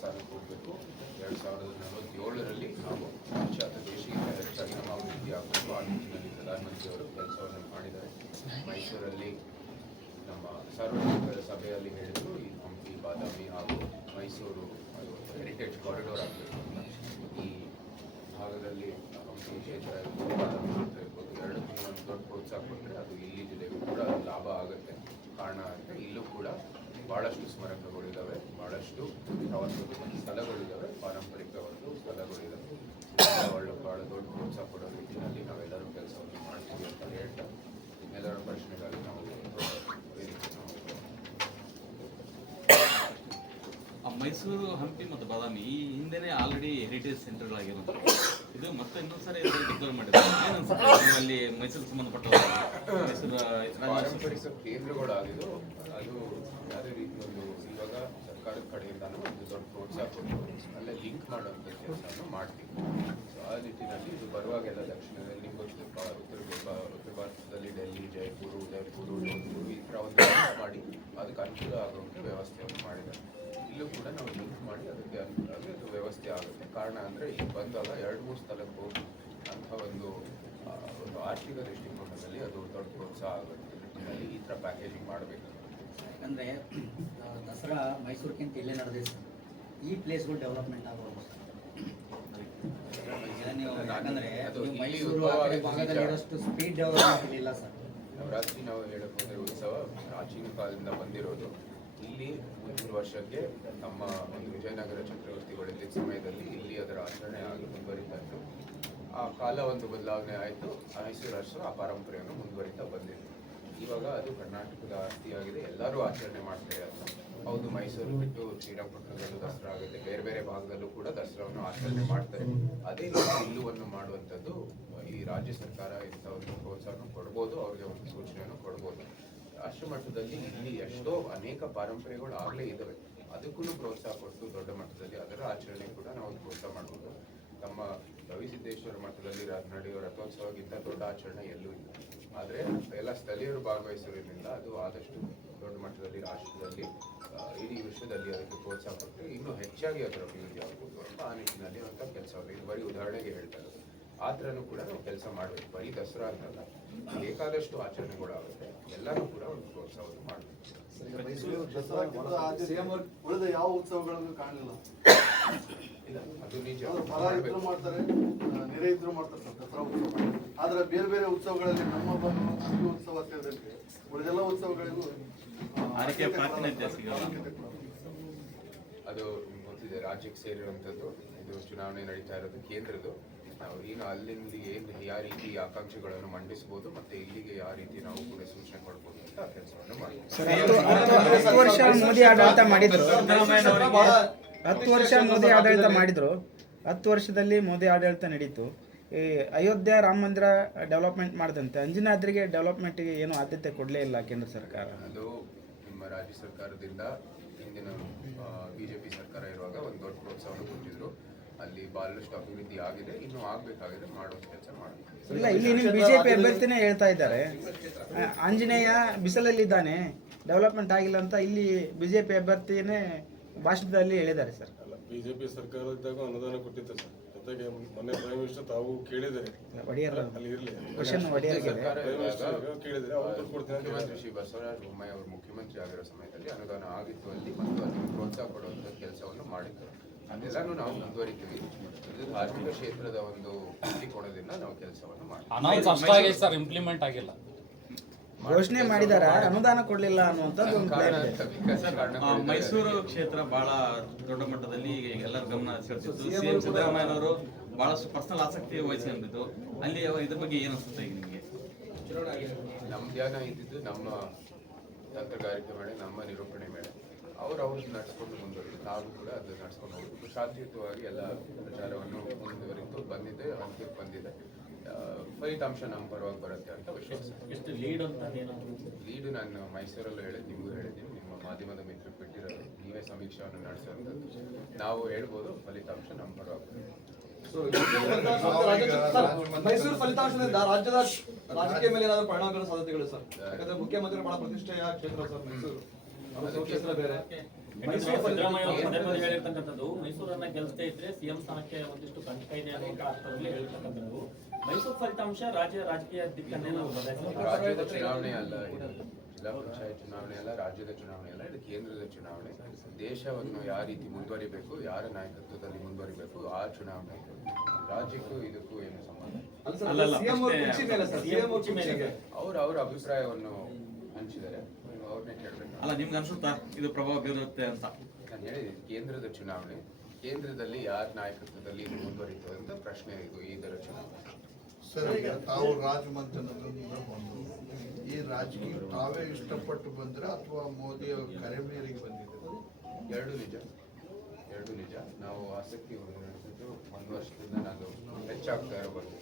ಸ್ಥಾನಕ್ಕೆ ಹೋಗಬೇಕು. 2047ರಲ್ಲಿ ನಾವು ಪಾಶ್ಚಾತ್ಯ ದೇಶಕ್ಕಿಂತ ಹೆಚ್ಚಾಗಿ ನಮ್ಮ ಅಭಿವೃದ್ಧಿ ಆಗಬೇಕು. ಆ ನಿಟ್ಟಿನಲ್ಲಿ ಪ್ರಧಾನಮಂತ್ರಿಯವರು ಕೆಲಸವನ್ನು ಮಾಡಿದ್ದಾರೆ. ಮೈಸೂರಲ್ಲಿ ನಮ್ಮ ಸಾರ್ವಜನಿಕರ ಸಭೆಯಲ್ಲಿ ಹೇಳಿದ್ರು, ಈ ಹಂಪಿ, ಬಾದಾಮಿ ಹಾಗೂ ಮೈಸೂರು ಅದು ಹೆರಿಟೇಜ್ ಕಾರಿಡಾರ್ ಆಗಬೇಕು ಅಂತ. ಈ ಭಾಗದಲ್ಲಿ ಹಂಪಿ ಕ್ಷೇತ್ರ ಇರ್ಬೋದು, ಬಾದಾಮಿ ಕ್ಷೇತ್ರ ಇರ್ಬೋದು, ಎರಡಕ್ಕೂ ಒಂದು ದೊಡ್ಡ ಪ್ರೋತ್ಸಾಹ ಕೊಟ್ಟರೆ ಅದು ಇಲ್ಲಿ ಜಿಲ್ಲೆಗೂ ಕೂಡ ಲಾಭ ಆಗುತ್ತೆ. ಕಾರಣ ಅಂದರೆ ಇಲ್ಲೂ ಕೂಡ ಭಾಳಷ್ಟು ಸ್ಮಾರಕಗಳಿದ್ದಾವೆ, ಭಾಳಷ್ಟು ಪ್ರವಾಸೋದ್ಯಮ ಸ್ಥಳಗಳಿದ್ದಾವೆ, ಪಾರಂಪರಿಕ ಒಂದು ಸ್ಥಳಗಳಿದ್ದಾವೆ. ಭಾಳ ದೊಡ್ಡ ಪ್ರೋತ್ಸಾಹ ಕೊಡೋ ರೀತಿಯಲ್ಲಿ ನಾವೆಲ್ಲರೂ ಕೆಲಸವನ್ನು ಮಾಡ್ತೀವಿ ಅಂತ ಹೇಳ್ತಾ ಎಲ್ಲರ ಪ್ರಶ್ನೆಗಾಗಿ ನಾವು ಮೈಸೂರು, ಹಂಪಿ ಮತ್ತು ಬಾದಾಮಿ ಈ ಹಿಂದೆನೇ ಆಲ್ರೆಡಿ ಹೆರಿಟೇಜ್ ಸೆಂಟರ್ಗಳಾಗಿರೋದು. ಇದು ಮತ್ತೆ ಇನ್ನೊಂದು ಸಾರಿ ಡಿಕ್ಲೇರ್ ಮಾಡಿದ್ದಾರೆ. ನಿಮ್ಮಲ್ಲಿ ಮೈಸೂರು ಸಂಬಂಧಪಟ್ಟ ಮೈಸೂರು ಪಾರಂಪರಿಕ ಕೇಂದ್ರಗಳಾಗಿದ್ದು ಅದು ಯಾವುದೇ ರೀತಿ ಒಂದು ಇವಾಗ ಸರ್ಕಾರದ ಕಡೆಯಿಂದಾನು ಒಂದು ದೊಡ್ಡ ಪ್ರೋತ್ಸಾಹ ಕೊಟ್ಟು ಅಲ್ಲೇ ಲಿಂಕ್ ಮಾಡುವಂಥ ಕೆಲಸವನ್ನು ಮಾಡ್ತೀವಿ. ಸೊ ಆ ನಿಟ್ಟಿನಲ್ಲಿ ಇದು ಬರುವಾಗೆಲ್ಲ ದಕ್ಷಿಣದಲ್ಲಿ ನಿಮ್ಗೆ ಉತ್ತರ ಭಾರತದಲ್ಲಿ ಡೆಲ್ಲಿ, ಜೈಪುರ, ಉದಯಪುರ, ಜೋಧ್ಪುರ ಈ ಥರ ಒಂದು ಮಾಡಿ ಅದಕ್ಕೆ ಅನುಕೂಲ ಆಗೋಕ್ಕೆ ವ್ಯವಸ್ಥೆಯನ್ನು ಮಾಡಿದ್ದಾರೆ. ಇಲ್ಲೂ ಕೂಡ ನಾವು ಲಿಂಕ್ ಮಾಡಿ ಅದಕ್ಕೆ ಅನುಕೂಲವಾಗಿ ಅದು ವ್ಯವಸ್ಥೆ ಆಗುತ್ತೆ. ಕಾರಣ ಅಂದರೆ ಈಗ ಬಂದಾಗ 2-3 ಸ್ಥಳಕ್ಕೆ ಹೋಗಿ ಅಂಥ ಒಂದು ಆರ್ಥಿಕ ದೃಷ್ಟಿಕೋನದಲ್ಲಿ ಅದು ದೊಡ್ಡ ಪ್ರೋತ್ಸಾಹ ಆಗುತ್ತೆ. ನಿಟ್ಟಿನಲ್ಲಿ ಈ ಥರ ಪ್ಯಾಕೇಜಿಂಗ್ ಮಾಡಬೇಕು. ಯಾಕಂದರೆ ದಸರಾ ಮೈಸೂರಿಗಿಂತ ಇಲ್ಲೇ ನಡೆದಿದೆ ಸರ್. ಈ ಪ್ಲೇಸ್ಗಳು ಡೆವಲಪ್ಮೆಂಟ್ ಆಗೋದು ಸರ್. ನೀವು ಯಾಕಂದರೆ ಮೈಸೂರು ಭಾಗದಲ್ಲಿರೋಷ್ಟು ಸ್ಪೀಡ್ ಡೆವಲಪ್ಮೆಂಟ್ ಇಲ್ಲ ಸರ್. ನವರಾತ್ರಿ ನಾವು ಹೇಳಕ್ಕೆ ಹೋದರೆ ಉತ್ಸವ ಪ್ರಾಚೀನ ಕಾಲದಿಂದ ಬಂದಿರೋದು. ಇಲ್ಲಿ ಮುಂದಿನ ವರ್ಷಕ್ಕೆ ನಮ್ಮ ಒಂದು ವಿಜಯನಗರ ಚಕ್ರವರ್ತಿಗಳಿದ್ದ ಸಮಯದಲ್ಲಿ ಇಲ್ಲಿ ಅದರ ಆಚರಣೆ ಆಗಿ ಮುಂದುವರಿತಾ ಇತ್ತು. ಆ ಕಾಲ ಒಂದು ಬದಲಾವಣೆ ಆಯಿತು. ಮೈಸೂರು ಅರಸರು ಆ ಪರಂಪರೆಯನ್ನು ಮುಂದುವರಿತಾ ಬಂದಿದೆ. ಇವಾಗ ಅದು ಕರ್ನಾಟಕದ ಆಸ್ತಿಯಾಗಿದೆ, ಎಲ್ಲರೂ ಆಚರಣೆ ಮಾಡ್ತಾರೆ ಅಂತ. ಹೌದು, ಮೈಸೂರು ಬಿಟ್ಟು ಶ್ರೀರಂಗಪಟ್ಟಣದಲ್ಲೂ ದಸರಾ ಆಗುತ್ತೆ, ಬೇರೆ ಬೇರೆ ಭಾಗದಲ್ಲೂ ಕೂಡ ದಸರಾವನ್ನು ಆಚರಣೆ ಮಾಡ್ತಾರೆ. ಅದೇ ಇಲ್ಲುವನ್ನು ಮಾಡುವಂಥದ್ದು ಈ ರಾಜ್ಯ ಸರ್ಕಾರ ಇಂಥ ಒಂದು ಪ್ರೋತ್ಸಾಹವನ್ನು ಕೊಡ್ಬೋದು, ಅವ್ರಿಗೆ ಒಂದು ಸೂಚನೆಯನ್ನು ಕೊಡ್ಬೋದು. ರಾಷ್ಟ್ರ ಮಟ್ಟದಲ್ಲಿ ಇಲ್ಲಿ ಎಷ್ಟೋ ಅನೇಕ ಪಾರಂಪರೆಗಳು ಆಗಲೇ ಇದ್ದಾವೆ, ಅದಕ್ಕೂ ಪ್ರೋತ್ಸಾಹ ಕೊಟ್ಟು ದೊಡ್ಡ ಮಟ್ಟದಲ್ಲಿ ಅದರ ಆಚರಣೆ ಕೂಡ ನಾವು ಪ್ರೋತ್ಸಾಹ ಮಾಡ್ಬೋದು. ನಮ್ಮ ಗವಿಸಿದ್ದೇಶ್ವರ ಮಠದಲ್ಲಿ ನಡೆಯುವ ರಥೋತ್ಸವಕ್ಕಿಂತ ದೊಡ್ಡ ಆಚರಣೆ ಎಲ್ಲೂ ಇಲ್ಲ. ಆದರೆ ಎಲ್ಲ ಸ್ಥಳೀಯರು ಭಾಗವಹಿಸೋದ್ರಿಂದ ಅದು ಆದಷ್ಟು ದೊಡ್ಡ ಮಟ್ಟದಲ್ಲಿ ರಾಷ್ಟ್ರದಲ್ಲಿ ಇಡೀ ವಿಶ್ವದಲ್ಲಿ ಅದಕ್ಕೆ ಪ್ರೋತ್ಸಾಹ ಕೊಟ್ಟರೆ ಇನ್ನೂ ಹೆಚ್ಚಾಗಿ ಅದರ ಅಭಿವೃದ್ಧಿ ಆಗ್ಬೋದು ಅಂತ ಆ ನಿಟ್ಟಿನಲ್ಲಿ ಅಂತ ಕೆಲಸವನ್ನು ಇದು ಬರೀ ಉದಾಹರಣೆಗೆ ಹೇಳ್ತಾ ಇರೋದು. ಆ ಥರನೂ ಕೂಡ ನಾವು ಕೆಲಸ ಮಾಡಬೇಕು. ಬರೀ ದಸರಾ ಅಂತಲ್ಲ, ಬೇಕಾದಷ್ಟು ಆಚರಣೆಗಳಾಗುತ್ತೆ, ಎಲ್ಲರೂ ಕೂಡ ಒಂದು ಪ್ರೋತ್ಸಾಹವನ್ನು ಮಾಡಬೇಕು. ಉಳಿದ ಯಾವ ಉತ್ಸವಗಳನ್ನು ಕಾಣಲಿಲ್ಲ. ಇಲ್ಲ, ಅದು ನಿಜ. ಫಲ ಇದ್ರು ಮಾಡ್ತಾರೆ, ನೆರೆ ಇದ್ರು ಮಾಡ್ತಾರೆ ಸರ್ ದಸರಾ ಉತ್ಸವ. ಆದ್ರೆ ಬೇರೆ ಬೇರೆ ಉತ್ಸವಗಳಲ್ಲಿ ನಮ್ಮ ಹಂಪಿ ಉತ್ಸವ ಸೇರಿದಂತೆ ಉಳಿದೆಲ್ಲ ಉತ್ಸವಗಳಿಗೂ ಅದು ಗೊತ್ತಿದೆ, ರಾಜ್ಯಕ್ಕೆ ಸೇರಿರುವಂಥದ್ದು. ಇದು ಚುನಾವಣೆ ನಡೀತಾ ಇರೋದು ಕೇಂದ್ರದ್ದು. ನಾವು ಈಗ ಅಲ್ಲಿಂದ ಏನು ಯಾವ ರೀತಿ ಆಕಾಂಕ್ಷೆಗಳನ್ನು ಮಂಡಿಸಬಹುದು ಮತ್ತೆ ಇಲ್ಲಿಗೆ ಯಾವ ರೀತಿ ನಾವು ಕೂಡ ಸೂಚನೆ ಕೊಡ್ಬೋದು ಅಂತ ಕೆಲಸವನ್ನು ಮಾಡ್ತೀವಿ. 10 ವರ್ಷ ಮೋದಿ ಆಡಳಿತ ಮಾಡಿದ್ರು. 10 ವರ್ಷ ಮೋದಿ ಆಡಳಿತ ಮಾಡಿದ್ರು. 10 ವರ್ಷದಲ್ಲಿ ಮೋದಿ ಆಡಳಿತ ನಡೀತು. ಈ ಅಯೋಧ್ಯ ರಾಮ ಮಂದಿರ ಡೆವಲಪ್ಮೆಂಟ್ ಮಾಡಿದಂತೆ ಅಂಜನಾದ್ರಿಗೆ ಡೆವಲಪ್ಮೆಂಟ್ಗೆ ಏನು ಆದ್ಯತೆ ಕೊಡಲೇ ಇಲ್ಲ ಕೇಂದ್ರ ಸರ್ಕಾರ. ಅದು ನಿಮ್ಮ ರಾಜ್ಯ ಸರ್ಕಾರದಿಂದ ಹಿಂದಿನ ಬಿಜೆಪಿ ಸರ್ಕಾರ ಇರುವಾಗ ಒಂದು ದೊಡ್ಡ ಪ್ರೋತ್ಸಾಹವನ್ನು ಕೊಟ್ಟಿದ್ರು. ಅಲ್ಲಿ ಬಹಳಷ್ಟು ಅಭಿವೃದ್ಧಿ ಆಗಿದೆ, ಇನ್ನೂ ಆಗಬೇಕಾಗಿದೆ, ಮಾಡೋ ಕೆಲಸ ಮಾಡಬೇಕು. ಇಲ್ಲ, ಇಲ್ಲಿ ನಿಮ್ಮ ಬಿಜೆಪಿ ಅಭ್ಯರ್ಥಿನೇ ಹೇಳ್ತಾ ಇದ್ದಾರೆ, ಆಂಜನೇಯ ಬಿಸಿಲಲ್ಲಿದ್ದಾನೆ, ಡೆವಲಪ್ಮೆಂಟ್ ಆಗಿಲ್ಲ ಅಂತ ಇಲ್ಲಿ ಬಿಜೆಪಿ ಅಭ್ಯರ್ಥಿನೇ ಭಾಷಣದಲ್ಲಿ ಹೇಳಿದ್ದಾರೆ ಸರ್. ಅಲ್ಲ, ಬಿಜೆಪಿ ಸರ್ಕಾರ ಇದ್ದಾಗ ಅನುದಾನ ಕೊಟ್ಟಿತ್ತು ಸರ್. ಜೊತೆಗೆ ಮೊನ್ನೆ ಪ್ರೈಮ್ ಮಿನಿಸ್ಟರ್ ತಾವು ಕೇಳಿದರೆ ಅಲ್ಲಿ ಇರಲಿ ಕೇಳಿದರೆ ಮುಖ್ಯಮಂತ್ರಿ ಶ್ರೀ ಬಸವರಾಜ ಬೊಮ್ಮಾಯಿ ಅವರು ಮುಖ್ಯಮಂತ್ರಿ ಆಗಿರೋ ಸಮಯದಲ್ಲಿ ಅನುದಾನ ಆಗಿತ್ತು ಅಲ್ಲಿ, ಮತ್ತು ಅದನ್ನು ಪ್ರೋತ್ಸಾಹ ಕೊಡುವಂಥ ಕೆಲಸವನ್ನು ಮಾಡಿದ್ದಾರೆ. ಅದೆಲ್ಲನೂ ನಾವು ಮುಂದುವರಿತೀವಿ. ಇದು ಧಾರ್ಮಿಕ ಕ್ಷೇತ್ರದ ಒಂದು ದೃಷ್ಟಿಕೋನದಿಂದ ನಾವು ಕೆಲಸವನ್ನು ಮಾಡ್ತೀವಿ. ಇಂಪ್ಲಿಮೆಂಟ್ ಆಗಿಲ್ಲ, ಘೋಷಣೆ ಮಾಡಿದಾರ, ಅನುದಾನ ಕೊಡಲಿಲ್ಲ ಅನ್ನುವಂಥದ್ದು ಒಂದು ಮೈಸೂರು ಕ್ಷೇತ್ರ ಬಹಳ ದೊಡ್ಡ ಮಟ್ಟದಲ್ಲಿ ಎಲ್ಲರ ಗಮನ ಸೆಳೆದಿತ್ತು. ಸಿಎಂ ಸಿದ್ದರಾಮಯ್ಯನವರು ಬಹಳಷ್ಟು ಪರ್ಸನಲ್ ಆಸಕ್ತಿ ವಹಿಸಿಕೊಂಡಿದ್ದು, ಅಲ್ಲಿ ಇದ್ರ ಬಗ್ಗೆ ಏನು ಅನಿಸುತ್ತೆ ಈಗ ನಿಮಗೆ? ನಮ್ಮ ಧ್ಯಾನ ಇದ್ದಿದ್ದು ನಮ್ಮ ತಂತ್ರಗಾರಿಕೆ ಮೇಲೆ, ನಮ್ಮ ನಿರೂಪಣೆ ಮೇಲೆ. ಅವ್ರನ್ನ ನಡ್ಸ್ಕೊಂಡು ಮುಂದುವರಿದು ನಾವು ಕೂಡ ಅದು ನಡ್ಸ್ಕೊಂಡು ಹೋಗ್ಬೇಕು. ಶಾಂತಿಯುತವಾಗಿ ಎಲ್ಲ ಪ್ರಚಾರವನ್ನು ಮುಂದುವರಿತು ಬಂದಿದೆ, ಹಂತಕ್ಕೆ ಬಂದಿದೆ. ಫಲಿತಾಂಶ ನಮ್ಮ ಪರವಾಗಿ ಬರುತ್ತೆ ಅಂತ ವಿಶ್ವಾಸ. ಎಷ್ಟು ಲೀಡ್ ಅಂತ ಲೀಡು ನಾನು ಮೈಸೂರಲ್ಲೂ ಹೇಳಿದ್ದು, ನಿಮಗೂ ಹೇಳಿದ್ದೀನಿ, ನಿಮ್ಮ ಮಾಧ್ಯಮದ ಮಿತ್ರಕ್ಕೆ ಬಿಟ್ಟಿರೋದು, ನೀವೇ ಸಮೀಕ್ಷೆಯನ್ನು ನಡೆಸುವಂಥದ್ದು. ನಾವು ಹೇಳ್ಬೋದು ಫಲಿತಾಂಶ ನಮ್ಮ ಪರವಾಗಿ ಬರುತ್ತೆ. ಮೈಸೂರು ಫಲಿತಾಂಶದಿಂದ ರಾಜ್ಯದ ರಾಜಕೀಯ ಮೇಲೆ ಏನಾದರೂ ಪರಿಣಾಮ ಬೀರೋ ಸಾಧ್ಯತೆಗಳು ಸರ್? ಯಾಕಂದ್ರೆ ಮುಖ್ಯಮಂತ್ರಿ ಬಹಳ ಪ್ರತಿಷ್ಠೆಯ ಕ್ಷೇತ್ರ ಸರ್ ಮೈಸೂರು. ಕ್ಷೇತ್ರ ಬೇರೆ. ಸಿದ್ದರಾಮಯ್ಯ ಅವರು ಪದೇ ಪದೇ ಹೇಳಿರ್ತಕ್ಕಂಥದ್ದು ಮೈಸೂರನ್ನ ಗೆಲ್ಸ್ತಾ ಇದ್ರೆ ಸಿಎಂ ಸ್ಥಾನಕ್ಕೆ ಒಂದಿಷ್ಟು ಕಂಟಕ ಇದೆ ಅನ್ನುವಂತ ಅರ್ಥದಲ್ಲಿ ಹೇಳ್ತಕ್ಕಂಥದ್ದು. ಮೈಸೂರು ಫಲಿತಾಂಶ ರಾಜ್ಯ ರಾಜಕೀಯ ದಿಕ್ಕನ್ನೇ ನಾವು ಬದಲಾಯಿಸಬೇಕು. ರಾಜ್ಯದ ಚುನಾವಣೆ ಅಲ್ಲ ಇದು, ಜಿಲ್ಲಾ ಪಂಚಾಯತ್ ಚುನಾವಣೆ ಅಲ್ಲ, ರಾಜ್ಯದ ಚುನಾವಣೆ ಅಲ್ಲ, ಇದು ಕೇಂದ್ರದ ಚುನಾವಣೆ. ದೇಶವನ್ನು ಯಾವ ರೀತಿ ಮುಂದುವರಿಬೇಕು, ಯಾರ ನಾಯಕತ್ವದಲ್ಲಿ ಮುಂದುವರಿಬೇಕು, ಆ ಚುನಾವಣೆ. ರಾಜ್ಯಕ್ಕೂ ಇದಕ್ಕೂ ಏನು ಸಂಬಂಧ? ಅವ್ರ ಅಭಿಪ್ರಾಯವನ್ನು ಹಂಚಿದ್ದಾರೆ, ನೀವು ಅವ್ರನ್ನೇ ಕೇಳಬೇಕು. ಅಲ್ಲ, ನಿಮ್ಗೆ ಅನ್ಸುತ್ತಾ ಇದು ಪ್ರಭಾವ ಬೀರುತ್ತೆ ಅಂತ? ನಾನು ಹೇಳಿದ್ದೀನಿ, ಕೇಂದ್ರದ ಚುನಾವಣೆ, ಕೇಂದ್ರದಲ್ಲಿ ಯಾರ ನಾಯಕತ್ವದಲ್ಲಿ ಇದು ಮುಂದುವರಿತದೆ ಅಂತ ಪ್ರಶ್ನೆ ಇದು ಇದರ ಚುನಾವಣೆ. ಸರ್, ಈಗ ತಾವು ರಾಜಮಂತ್ರಿಯಿಂದ ಬಂದು ಈ ರಾಜಕೀಯ ತಾವೇ ಇಷ್ಟಪಟ್ಟು ಬಂದ್ರೆ ಅಥವಾ ಮೋದಿ ಅವ್ರ ಕರೆ ಮೇರೆಗೆ ಬಂದಿದೆ? ಎರಡು ನಿಜ. ನಾವು ಆಸಕ್ತಿ ಹೊಂದಿದ್ದು ಒಂದು ವರ್ಷದಿಂದ ನಾನು ಹೆಚ್ಚಾಗ್ತಾ ಇರೋ ಬಂದು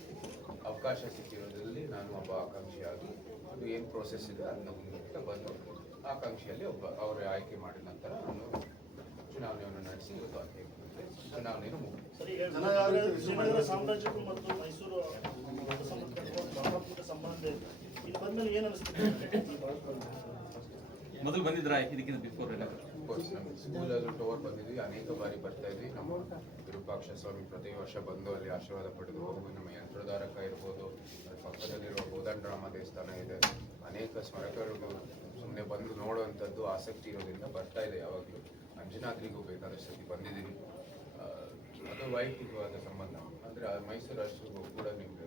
ಅವಕಾಶ ಸಿಕ್ಕಿರೋದ್ರಲ್ಲಿ ನಾನು ಒಬ್ಬ ಆಕಾಂಕ್ಷಿಯಾಗಿ ಅದು ಏನು ಪ್ರೋಸೆಸ್ ಇದೆ ಅದನ್ನ ಮುಂದೆ ಬಂದು ಆಕಾಂಕ್ಷಿಯಲ್ಲಿ ಒಬ್ಬ ಅವರು ಆಯ್ಕೆ ಮಾಡಿದ ನಂತರ ನಾನು ಚುನಾವಣೆಯನ್ನು ನಡೆಸಿ ಇವತ್ತು ಚುನಾವಣೆಯನ್ನು ಮುಗಿದು ವಿಜಯನಗರ ಸಾಮ್ರಾಜ್ಯಕ್ಕೂ ಮತ್ತು ಮೈಸೂರು ಭಾವನಾತ್ಮಕ ಸಂಬಂಧ ಇದೆ. ಇದು ಬಂದ್ಮೇಲೆ ಏನು ಅನಿಸ್ತದೆ? ಮೊದಲು ಬಂದಿದ್ರಾ ಇದಕ್ಕಿಂತ ಬಿಫೋರ್? ಕೋರ್ಸ್ ನಮ್ಮ ಸ್ಕೂಲಲ್ಲೂ ಟೂರ್ ಬಂದಿದ್ವಿ, ಅನೇಕ ಬಾರಿ ಬರ್ತಾ ಇದ್ವಿ. ನಮ್ಮ ವಿರೂಪಾಕ್ಷ ಸ್ವಾಮಿ ಪ್ರತಿ ವರ್ಷ ಬಂದು ಅಲ್ಲಿ ಆಶೀರ್ವಾದ ಪಡೆದು ಹೋಗಿ. ನಮ್ಮ ಯಂತ್ರಧಾರಕ ಇರ್ಬೋದು, ಅದ್ರ ಪಕ್ಕದಲ್ಲಿರುವ ಕೋದಂಡರಾಮ ದೇವಸ್ಥಾನ ಇದೆ, ಅನೇಕ ಸ್ಮಾರಕಗಳು ಸುಮ್ಮನೆ ಬಂದು ನೋಡುವಂಥದ್ದು ಆಸಕ್ತಿ ಇರೋದ್ರಿಂದ ಬರ್ತಾ ಇದೆ. ಯಾವಾಗಲೂ ಅಂಜನಾದ್ರಿಗೂ ಬೇಕಾದಷ್ಟು ಸತಿ ಬಂದಿದ್ದೀನಿ. ಅದು ವೈಯಕ್ತಿಕವಾದ ಸಂಬಂಧ. ಅಂದರೆ ಮೈಸೂರು ಅಷ್ಟು ಕೂಡ ನಿಮಗೆ